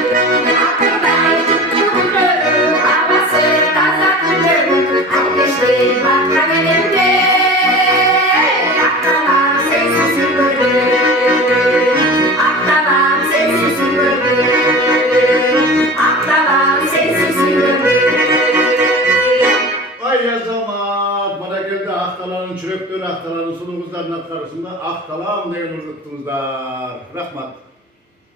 Akıllay günleri, havası taze günleri, ateşli bakkan elimde, aktalan sensiz böyle, aktalan sensiz böyle, aktalan sensiz böyle. Ay yazamat, bana geldi ahtaların çürüktür, ahtaların sulu kızların karşısında ahtalam diye unuttunuzlar. Rahmat.